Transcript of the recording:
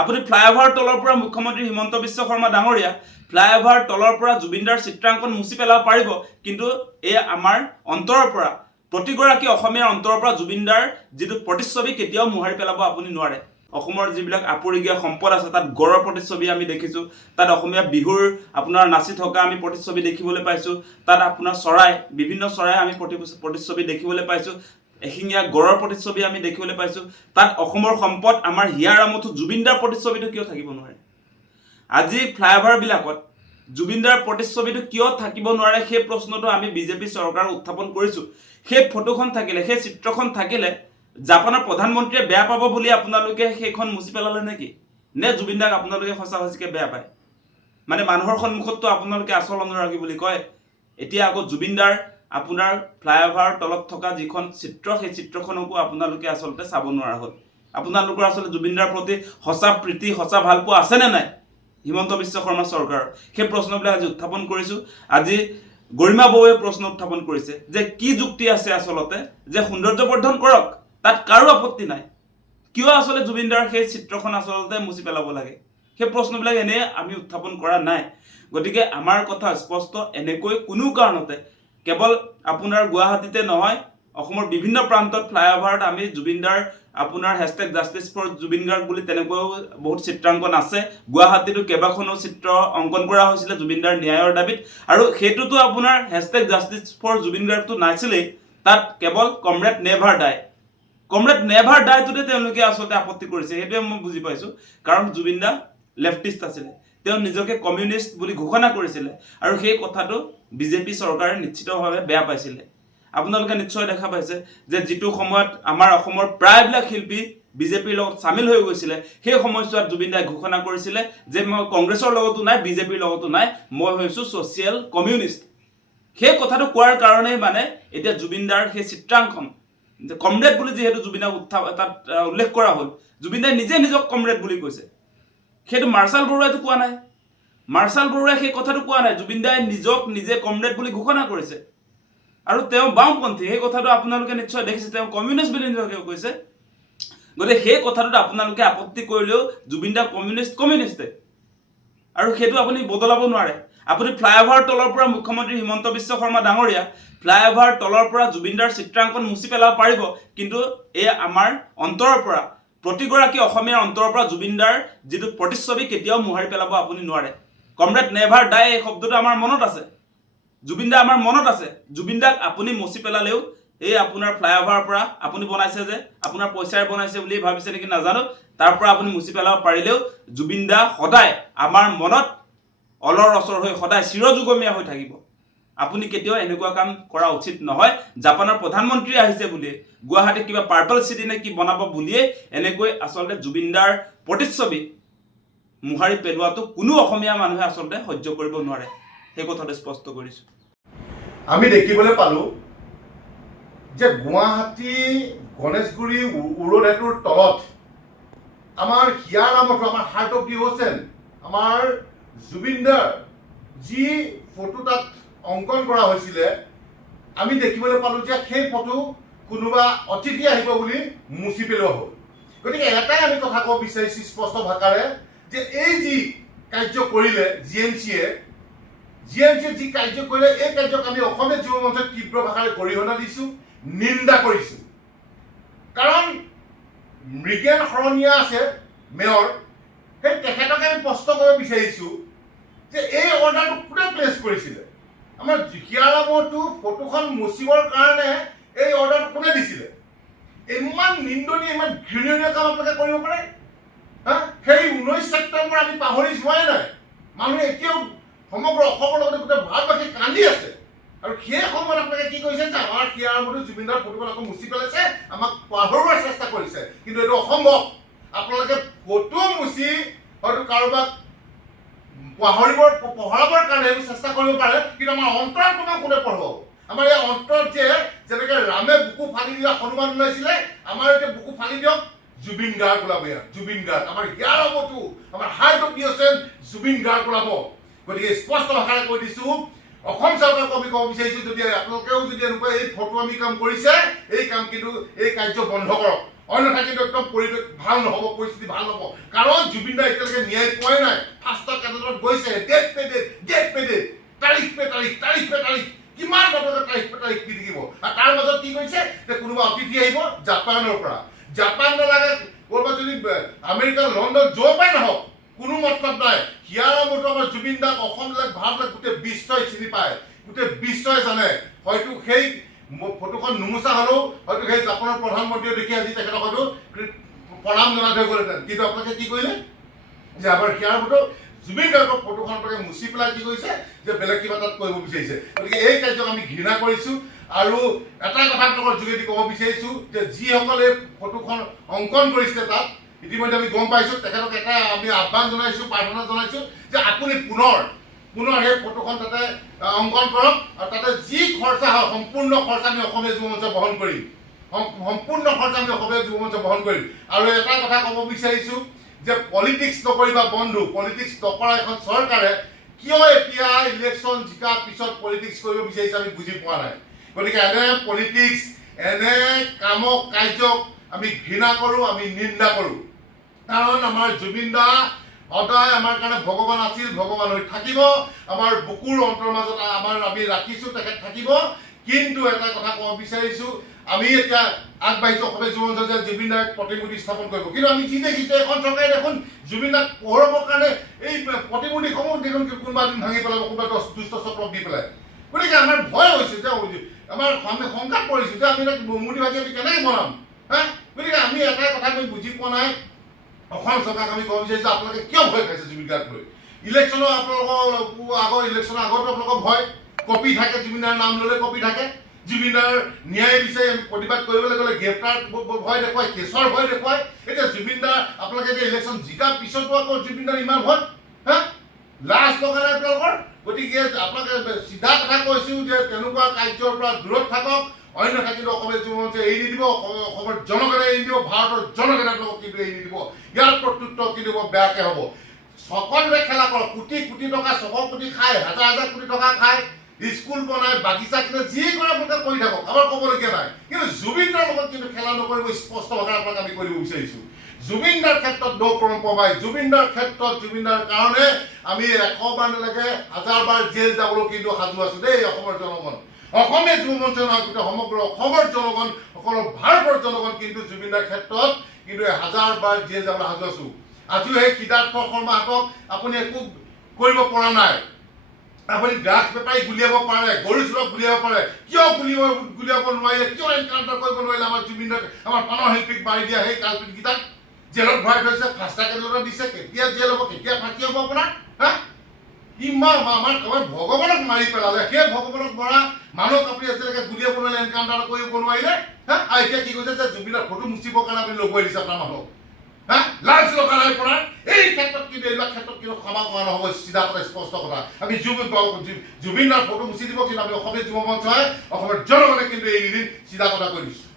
আপুনি ফ্লাইঅভাৰ তলৰ পৰা মুখ্যমন্ত্ৰী হিমন্ত বিশ্ব শৰ্মা ডাঙৰীয়া ফ্লাইঅভাৰ তলৰ পৰা জুবিনদাৰ চিত্ৰাংকন মুছি পেলাব পাৰিব, কিন্তু এই আমাৰ অন্তৰৰ পৰা প্ৰতিগৰাকী অসমীয়াৰ অন্তৰৰ পৰা জুবিনদাৰ যিটো প্ৰতিচ্ছবি কেতিয়াও মোহাৰি পেলাব আপুনি নোৱাৰে। অসমৰ যিবিলাক আপুৰুগীয়া সম্পদ আছে তাত গড়ৰ প্ৰতিচ্ছবি আমি দেখিছোঁ, তাত অসমীয়া বিহুৰ আপোনাৰ নাচি থকা আমি প্ৰতিচ্ছবি দেখিবলৈ পাইছোঁ, তাত আপোনাৰ চৰাই বিভিন্ন চৰাই আমি প্ৰতিচ্ছবি দেখিবলৈ পাইছোঁ, এশিঙীয়া গড়ৰ প্ৰতিচ্ছবি আমি দেখিবলৈ পাইছোঁ। তাত অসমৰ সম্পদ আমাৰ হিয়াৰ আমঠু জুবিনদাৰ প্ৰতিচ্ছবিটো কিয় থাকিব নোৱাৰে? আজি ফ্লাইঅভাৰবিলাকত জুবিনদাৰ প্ৰতিচ্ছবিটো কিয় থাকিব নোৱাৰে সেই প্ৰশ্নটো আমি বিজেপি চৰকাৰক উত্থাপন কৰিছোঁ। সেই ফটোখন থাকিলে, সেই চিত্ৰখন থাকিলে জাপানৰ প্ৰধানমন্ত্ৰীয়ে বেয়া পাব বুলি আপোনালোকে সেইখন মুছি পেলালে নেকি? নে জুবিনদাক আপোনালোকে সঁচা সঁচিকে বেয়া পায়? মানে মানুহৰ সন্মুখততো আপোনালোকে আচল অনুৰাগী বুলি কয়, এতিয়া আকৌ জুবিনদাৰ আপোনাৰ ফ্লাইঅভাৰৰ তলত থকা যিখন চিত্ৰ সেই চিত্ৰখনকো আপোনালোকে আচলতে চাব নোৱাৰা হ'ল। আপোনালোকৰ আচলতে জুবিনদাৰ প্ৰতি সঁচা প্ৰীতি সঁচা ভালপোৱা আছেনে নাই হিমন্ত বিশ্ব শৰ্মা চৰকাৰৰ? সেই প্ৰশ্নবিলাক আজি উত্থাপন কৰিছোঁ। আজি গৰিমা বৌৱে প্ৰশ্ন উত্থাপন কৰিছে যে কি যুক্তি আছে আচলতে যে সৌন্দৰ্যবৰ্ধন কৰক, তাত কাৰো আপত্তি নাই, কিয় আচলতে জুবিনদাৰ সেই চিত্ৰখন আচলতে মুছি পেলাব লাগে? সেই প্ৰশ্নবিলাক এনেই আমি উত্থাপন কৰা নাই। গতিকে আমাৰ কথা স্পষ্ট, এনেকৈ কোনো কাৰণতে কেৱল আপোনাৰ গুৱাহাটীতে নহয় অসমৰ বিভিন্ন প্ৰান্তত ফ্লাইঅভাৰত আমি জুবিনদাৰ আপোনাৰ hashtag justice for Zubeen Garg বুলি তেনেকৈও বহুত চিত্ৰাংকন আছে। গুৱাহাটীতো কেইবাখনো চিত্ৰ অংকন কৰা হৈছিলে জুবিনদাৰ ন্যায়ৰ দাবীত, আৰু সেইটোতো আপোনাৰ হেছটেগ জাষ্টিছ ফৰ জুবিন গাৰ্গটো নাছিলেই, তাত কেৱল কমৰেড নেভাৰ ডাই, কমৰেড নেভাৰ ডাইটোতে তেওঁলোকে আচলতে আপত্তি কৰিছে। সেইটোৱে মই বুজি পাইছোঁ, কাৰণ জুবিনদা লেফটিষ্ট আছিলে, তেওঁ নিজকে কমিউনিষ্ট বুলি ঘোষণা কৰিছিলে, আৰু সেই কথাটো বিজেপি চৰকাৰে নিশ্চিতভাৱে বেয়া পাইছিলে। আপোনালোকে নিশ্চয় দেখা পাইছে যে যিটো সময়ত আমাৰ অসমৰ প্ৰায়বিলাক শিল্পী বিজেপিৰ লগত চামিল হৈ গৈছিলে, সেই সময়ছোৱাত জুবিনদাই ঘোষণা কৰিছিলে যে মই কংগ্ৰেছৰ লগতো নাই, বিজেপিৰ লগতো নাই, মই হৈছোঁ ছ'চিয়েল কমিউনিষ্ট। সেই কথাটো কোৱাৰ কাৰণেই মানে এতিয়া জুবিনদাৰ সেই চিত্ৰাংকন কমৰেড বুলি যিহেতু জুবিনদাক তাত উল্লেখ কৰা হ'ল, জুবিনদাই নিজে নিজক কমৰেড বুলি কৈছে। সেইটো মাৰ্চাল বৰুৱাইতো কোৱা নাই, মাৰ্চাল বৰুৱাই সেই কথাটো কোৱা নাই, জুবিনদাই নিজক নিজে কমৰেড বুলি ঘোষণা কৰিছে। আৰু তেওঁ বাওঁপন্থী, সেই কথাটো আপোনালোকে নিশ্চয় দেখিছে, তেওঁ কমিউনিষ্ট বুলি নিজকে কৈছে। গতিকে সেই কথাটোত আপোনালোকে আপত্তি কৰিলেও জুবিনদা কমিউনিষ্টে, আৰু সেইটো আপুনি বদলাব নোৱাৰে। আপুনি ফ্লাইঅভাৰ তলৰ পৰা মুখ্যমন্ত্ৰী হিমন্ত বিশ্ব শৰ্মা ডাঙৰীয়া ফ্লাইঅভাৰ তলৰ পৰা জুবিনদাৰ চিত্ৰাংকন মুছি পেলাব পাৰিব, কিন্তু এই আমাৰ অন্তৰৰ পৰা প্ৰতিগৰাকী অসমীয়াৰ অন্তৰৰ পৰা জুবিনদাৰ যিটো প্ৰতিচ্ছবি কেতিয়াও মোহাৰি পেলাব আপুনি নোৱাৰে। কমৰেড নেভাৰ ডাই এই শব্দটো আমাৰ মনত আছে, জুবিনদা আমাৰ মনত আছে। জুবিনদাক আপুনি মচি পেলালেও এই আপোনাৰ ফ্লাইঅভাৰৰ পৰা আপুনি বনাইছে যে আপোনাৰ পইচাৰে বনাইছে বুলি ভাবিছে নেকি নাজানো, তাৰ পৰা আপুনি মুচি পেলাব পাৰিলেও জুবিনদা সদায় আমাৰ মনত অলৰ অচৰ হৈ সদায় চিৰযুগমীয়া হৈ থাকিব। আপুনি কেতিয়াও এনেকুৱা কাম কৰা উচিত নহয়। জাপানৰ প্ৰধানমন্ত্ৰী আহিছে বুলিয়ে গুৱাহাটীত কিবা পাৰ্পল চিটি নে কি বনাব বুলিয়ে এনেকৈ আচলতে জুবিনদাৰ প্ৰতিচ্ছবি মোহাৰি পেলোৱাটো কোনো অসমীয়া মানুহে আচলতে সহ্য কৰিব নোৱাৰে, সেই কথাটো স্পষ্ট কৰিছোঁ। আমি দেখিবলৈ পালোঁ যে গুৱাহাটী গণেশগুৰি উৰণেটোৰ তলত আমাৰ হিয়াৰ আমঠু, আমাৰ হাৰ্ট অফ দি অ'চেন, আমাৰ জুবিনদাৰ যি ফটো তাত অংকন কৰা হৈছিলে, আমি দেখিবলৈ পালোঁ যে সেই ফটো কোনোবা অতিথি আহিব বুলি মুচি পেলোৱা হ'ল। গতিকে এটাই আমি কথা ক'ব বিচাৰিছোঁ স্পষ্ট ভাষাৰে যে এই যি কাৰ্য কৰিলে জি এম চিয়ে যি কাৰ্য কৰিলে, এই কাৰ্যক আমি অসমীয়া যুৱ মঞ্চত তীব্ৰ ভাষাৰে গৰিহণা দিছোঁ, নিন্দা কৰিছোঁ। কাৰণ মৃগেন শৰণীয়া আছে মেয়ৰ, সেই তেখেতকে আমি প্ৰশ্ন কৰিব বিচাৰিছোঁ যে এই অৰ্ডাৰটো কোনে প্লেচ কৰিছিলে? আমাৰ হিয়াৰ আমঠু ফটোখন মুচিবৰ কাৰণে এই অৰ্ডাৰটো কোনে দিছিলে? ইমান নিন্দনীয়, ইমান ঘৃণনীয় কাম আপোনালোকে কৰিব পাৰে? সেই 19 ছেপ্টেম্বৰ আমি পাহৰি যোৱাই নাই। মানুহে এতিয়াও সমগ্ৰ অসমৰ লগতে গোটেই ভাৰতবাসী কান্দি আছে, আৰু সেই সময়ত আপোনালোকে কি কৰিছে যে আমাৰ হিয়াৰ আমঠু জুবিনদাৰ ফটোখন আকৌ মুচি পেলাইছে, আমাক পাহৰোৱাৰ চেষ্টা কৰিছে। কিন্তু এইটো অসম্ভৱ। আপোনালোকে ফটো মুচি হয়তো কাৰোবাক পঢ়াবৰ কাৰণে এইটো চেষ্টা কৰিব পাৰে, কিন্তু আমাৰ অন্তৰত তোমাক কোনে পঢ়াব? আমাৰ এই অন্তৰত যে যেনেকে ৰামে বুকু ফালি দিয়া হনুমান ওলাইছিলে, আমাৰ এতিয়া বুকু ফালি দিয়ক জুবিন গাৰ্গ ওলাব। ইয়াত জুবিন গাৰ্গ, আমাৰ হিয়াৰ আমঠু, আমাৰ heart of the ocean Zubeen Garg ওলাব। গতিকে স্পষ্ট ভাষাৰে কৈ দিছোঁ, অসম চৰকাৰক আমি ক'ব বিচাৰিছোঁ, যদি আপোনালোকেও যদি এনেকুৱা এই ফটো আমি কাম কৰিছে, এই কাম কিন্তু এই কাৰ্য বন্ধ কৰক। অন্যথা কিন্তু একদম পৰিৱেশ ভাল নহ'ব, পৰিস্থিতি ভাল নহ'ব। কাৰণ জুবিন দাই এতিয়ালৈকে ন্যায় পোৱাই নাই। ফাৰ্ষ্টৰ কেডালত গৈছে ডেট পে ডেট, তাৰিখ পে তাৰিখ, কিমান বাবদত তাৰিখ পে তাৰিখ দি থাকিব। আৰু তাৰ মাজত কি কৰিছে যে কোনোবা অতিথি আহিব জাপানৰ পৰা, জাপান নালাগে ক'ৰবাত যদি আমেৰিকা, লণ্ডন য'ৰ পৰাই নহওক, কোনো মতলব নাই। হিয়াৰ মতো আমাৰ জুবিন দাক অসমবিলাক ভাৰতবিলাক গোটেই বিশ্বই চিনি পায়, গোটেই বিশ্বই জানে। হয়তো সেই ফটোখন নুমোচা হ'লেও হয়তো সেই জাপানৰ প্ৰধানমন্ত্ৰীয়ে দেখি আজি তেখেতক হয়তো প্ৰণাম জনাই থৈ গ'লহেঁতেন। কিন্তু আপোনালোকে কি কৰিলে যে আমাৰ হিয়াৰ মতো জুবিন গাৰ্গৰ ফটোখন আপোনালোকে মুচি পেলাই কি কৰিছে যে বেলেগ কিবা তাত কৰিব বিচাৰিছে। গতিকে এই কাৰ্যক আমি ঘৃণা কৰিছোঁ। আৰু এটা কথা আপোনালোকৰ যোগেদি ক'ব বিচাৰিছোঁ যে যিসকলে ফটোখন অংকন কৰিছিলে তাত ইতিমধ্যে আমি গম পাইছোঁ, তেখেতক এটা আমি আহ্বান জনাইছোঁ, প্ৰাৰ্থনা জনাইছোঁ যে আপুনি পুনৰ সেই ফটোখন তাতে অংকন কৰক। আৰু তাতে যি খৰচা হয় সম্পূৰ্ণ খৰচা আমি অসমীয়া যুৱ মঞ্চ বহন কৰিম, সম্পূৰ্ণ খৰচা আমি অসমীয়া যুৱ মঞ্চ বহন কৰিম। আৰু এটা কথা ক'ব বিচাৰিছোঁ যে পলিটিক্স নকৰিবা বন্ধু, পলিটিক্স নকৰা এখন চৰকাৰে কিয় এতিয়া ইলেকশ্যন জিকাৰ পিছত পলিটিক্স কৰিব বিচাৰিছে আমি বুজি পোৱা নাই। গতিকে এনে পলিটিক্স, এনে কামক কাৰ্যক আমি ঘৃণা কৰোঁ, আমি নিন্দা কৰোঁ। কাৰণ আমাৰ জুবিন দা সদায় আমাৰ কাৰণে ভগৱান আছিল, ভগৱান হৈ থাকিব। আমাৰ বুকুৰ অন্তৰ মাজত আমি ৰাখিছোঁ, তেখেত থাকিব। কিন্তু এটা কথা ক'ব বিচাৰিছোঁ, আমি এতিয়া আগবাঢ়িছোঁ অসমীয়া যুৱ মঞ্চ যে জুবিন দাক প্ৰতিমূৰ্তি স্থাপন কৰিব। কিন্তু আমি যি দেখিছোঁ এখন চৰকাৰে দেখোন জুবিন দাক পোহৰাবৰ কাৰণে এই প্ৰতিমূৰ্তিসমূহ দেখোন কোনোবা দিন ভাঙি পেলাব, কোনোবা দুষ্ট চক্ৰক দি পেলাই। গতিকে আমাৰ ভয় হৈছে যে আমাৰ শংকাত পৰিছোঁ যে আমি মূৰ্তি ভাগি আমি কেনেকৈ বনাম। গতিকে আমি এটাই কথা আমি বুজি পোৱা নাই। অসম চৰকাৰক আমি ক'ব বিচাৰিছোঁ আপোনালোকে কিয় ভয় খাইছে জুবিন গাৰ্গক লৈ। ইলেকশ্যনৰ আপোনালোকৰ ইলেকশ্যনৰ আগতো আপোনালোকৰ ভয়, কপি থাকে, জুবিনাৰ নাম ল'লে কপি থাকে। জুবিনাৰ ন্যায় বিচাৰি প্ৰতিবাদ কৰিবলৈ গ'লে গ্ৰেপ্তাৰ ভয় দেখুৱাই, কেছৰ ভয় দেখুৱাই। এতিয়া জুবিনদাৰ আপোনালোকে এতিয়া ইলেকশ্যন জিকাৰ পিছতো আকৌ জুবিনদাৰ ইমান ভয়, লাজ লগা নাই আপোনালোকৰ। গতিকে আপোনালোকে চিধা কথা কৈছোঁ যে তেনেকুৱা কাৰ্যৰ পৰা দূৰত থাকক, অন্যথা কিন্তু অসমীয়া যুৱ মঞ্চে এৰি নিদিব, অসমৰ জনগণে এৰি নিদিব, ভাৰতৰ জনগণে আপোনালোকক কিন্তু এৰি নিদিব। ইয়াৰ প্ৰত্যুত্তৰ কিন্তু বেয়াকৈ হ'ব। সকলোৱে খেলা কৰক, কোটি কোটি টকা, 600 কোটি খায়, হাজাৰ হাজাৰ কোটি টকা খায়, স্কুল বনায়, বাগিচা কিনে, যি কৰে আপোনালোকে কৰি থাকক, আমাৰ ক'বলগীয়া নাই। কিন্তু জুবিনদাৰ লগত কিন্তু খেলা নকৰিব, স্পষ্টভাৱে আপোনাক আমি কৰিব বিচাৰিছোঁ। জুবিনদাৰ ক্ষেত্ৰত ন' কম্প্ৰমাইজ। জুবিনদাৰ ক্ষেত্ৰত, জুবিনদাৰ কাৰণে আমি 100 বাৰ নালাগে 1000 বাৰ জেল যাবলৈ কিন্তু সাজু আছোঁ দেই অসমৰ জনগণ। অসমীয়া যুৱ মঞ্চ নহয়, গোটেই সমগ্ৰ অসমৰ জনগণ, সকলো ভাৰতৰ জনগণ কিন্তু জুবিনদাৰ ক্ষেত্ৰত কিন্তু 1000 বাৰ জেল যাবলৈ সাজু আছোঁ। আজিও সেই সিদ্ধাৰ্থ শৰ্মাহঁতক আপুনি একো কৰিব পৰা নাই। আপুনি ড্ৰাগছ বেপাৰী গুলিয়াব পাৰে, গৰু চোৰক গুলিয়াব পাৰে, কিয় গুলিয়াব নোৱাৰিলে, কিয় এনকাউণ্টাৰ কৰিব নোৱাৰিলে আমাৰ জুবিনদাক, আমাৰ প্ৰাণৰ শিল্পীক মাৰি দিয়া সেই কালপিতকেইটাক জেলত ভৰাই থৈছে, ফাৰ্ষ্ট কেডালত দিছে। কেতিয়া জেল হ'ব, কেতিয়া ফাঁচি হ'ব আপোনাৰ? ইমান আমাৰ ভগৱানক মাৰি পেলালে, সেই ভগৱানক মৰা মানুহক আপুনি আজিলৈকে গুলিয়াব নোৱাৰিলে, এনকাউণ্টাৰ কৰিব নোৱাৰিলে। আৰু এতিয়া কি কৈছে যে জুবিনৰ ফটো মুচিবৰ কাৰণে আপুনি লগুৱাই দিছে আপোনাৰ মানুহক। লাজ লগা নাই পৰা। এই ক্ষেত্ৰত কিন্তু এইবিলাক ক্ষেত্ৰত কিন্তু ক্ষমা কৰা নহ'ব, চিধা কথা, স্পষ্ট কথা। আমি জুবিনৰ ফটো মুচি দিব, কিন্তু আমি অসমীয়া যুৱ মঞ্চই, অসমৰ জনগণে কিন্তু এই দিন চিধা কথা কৈ দিছোঁ।